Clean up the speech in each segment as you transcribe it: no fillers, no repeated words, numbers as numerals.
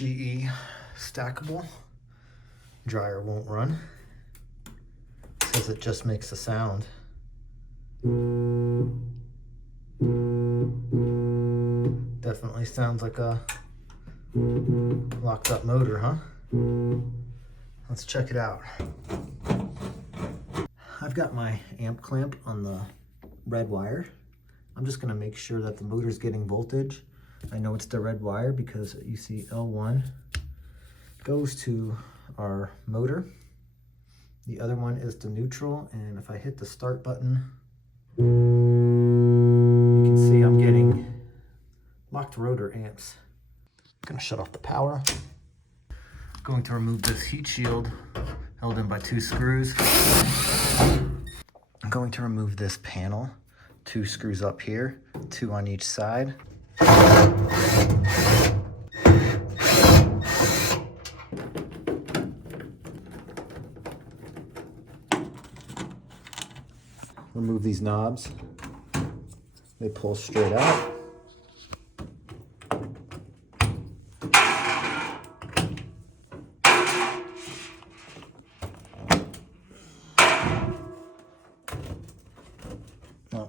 GE stackable. Dryer won't run. Says it just makes a sound. Definitely sounds like a locked up motor, huh? Let's check it out. I've got my amp clamp on the red wire. I'm just gonna make sure that the motor's getting voltage. I know it's the red wire because you see L1 goes to our motor. The other one is the neutral, and if I hit the start button, you can see I'm getting locked rotor amps. I'm gonna shut off the power. Going to remove this heat shield held in by 2 screws. I'm going to remove this panel, 2 screws up here, 2 on each side. Remove these knobs. They pull straight out.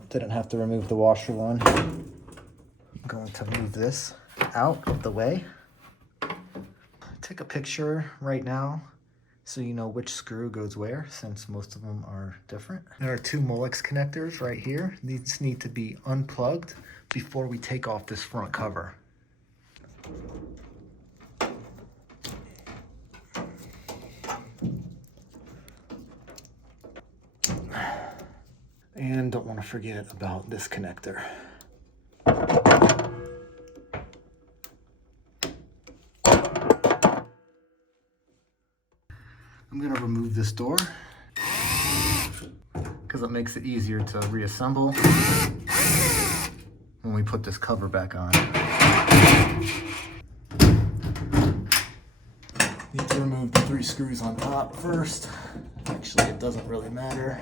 Didn't have to remove the washer one. I'm going to move this out of the way. Take a picture right now so you know which screw goes where, since most of them are different. There are 2 Molex connectors right here. These need to be unplugged before we take off this front cover. And don't want to forget about this connector. I'm going to remove this door because it makes it easier to reassemble when we put this cover back on. Need to remove the 3 screws on top first. Actually, it doesn't really matter.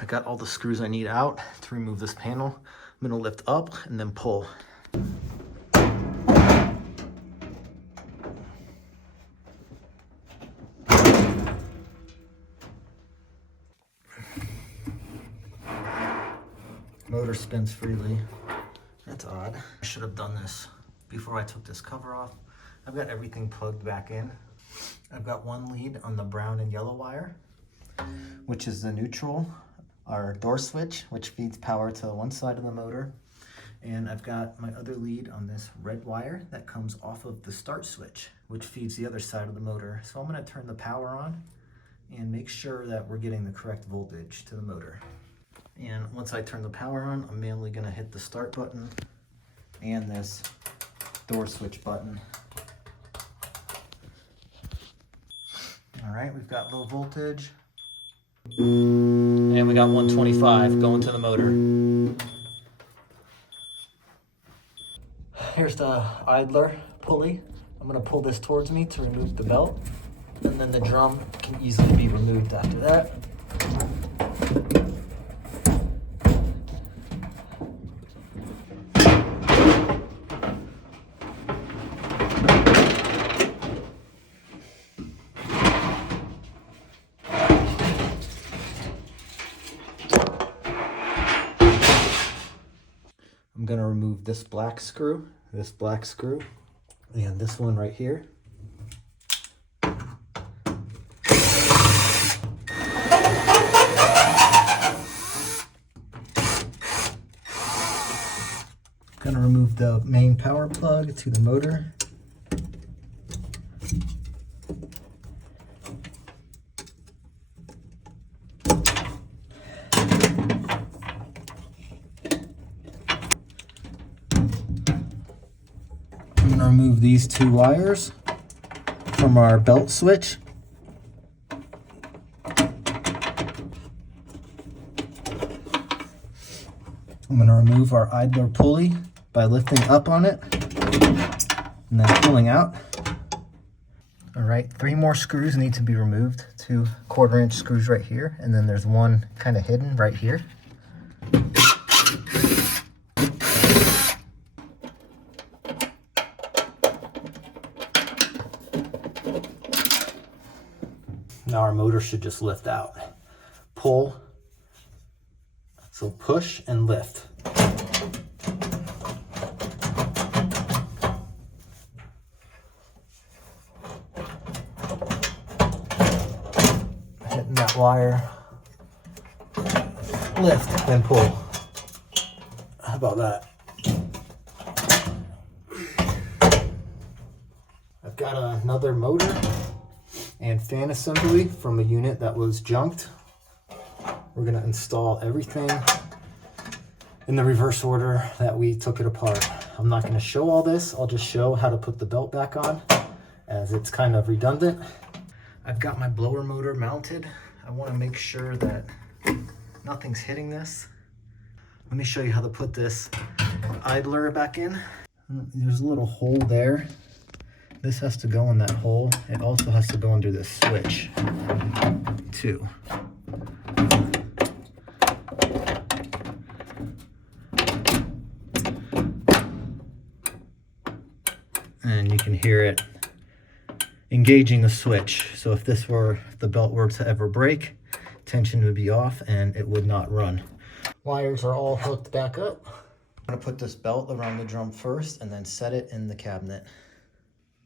I got all the screws I need out to remove this panel. I'm gonna lift up and then pull. Motor spins freely. That's odd. I should have done this before I took this cover off. I've got everything plugged back in. I've got 1 lead on the brown and yellow wire, which is the neutral, our door switch, which feeds power to one side of the motor. And I've got my other lead on this red wire that comes off of the start switch, which feeds the other side of the motor. So I'm going to turn the power on and make sure that we're getting the correct voltage to the motor. And once I turn the power on, I'm mainly going to hit the start button and this door switch button. All right, we've got low voltage. And we got 125 going to the motor. Here's the idler pulley. I'm going to pull this towards me to remove the belt, and then the drum can easily be removed after that. I'm going to remove this black screw, and this one right here. Going to remove the main power plug to the motor. I'm going to remove these 2 wires from our belt switch. I'm going to remove our idler pulley by lifting up on it and then pulling out. All right, 3 more screws need to be removed. 2 1/4-inch screws right here, and then there's one kind of hidden right here. Now our motor should just lift out. Pull, so push and lift. Hitting that wire, lift, then pull. How about that? I've got another motor and fan assembly from a unit that was junked. We're gonna install everything in the reverse order that we took it apart. I'm not gonna show all this, I'll just show how to put the belt back on, as it's kind of redundant. I've got my blower motor mounted. I wanna make sure that nothing's hitting this. Let me show you how to put this idler back in. There's a little hole there. This has to go in that hole. It also has to go under this switch too. And you can hear it engaging the switch. So if the belt were to ever break, tension would be off and it would not run. Wires are all hooked back up. I'm gonna put this belt around the drum first and then set it in the cabinet.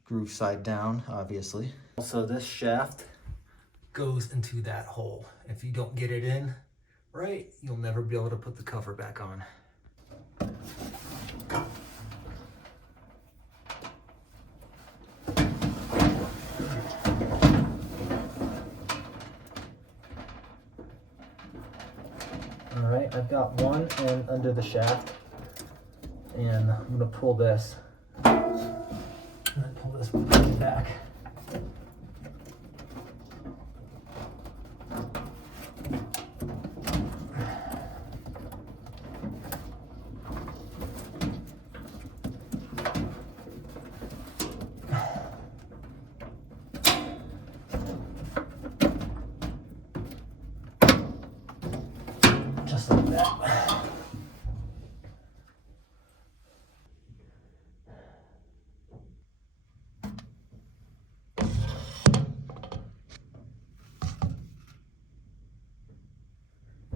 Groove side down, obviously. Also, this shaft goes into that hole. If you don't get it in right, you'll never be able to put the cover back on. All right, I've got one end under the shaft, and I'm gonna pull this. And then pull this one back. Just like that.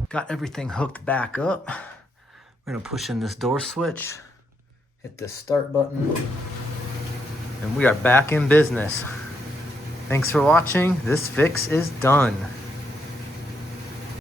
Got everything hooked back up. We're gonna push in this door switch, hit this start button, and we are back in business. Thanks for watching. This fix is done.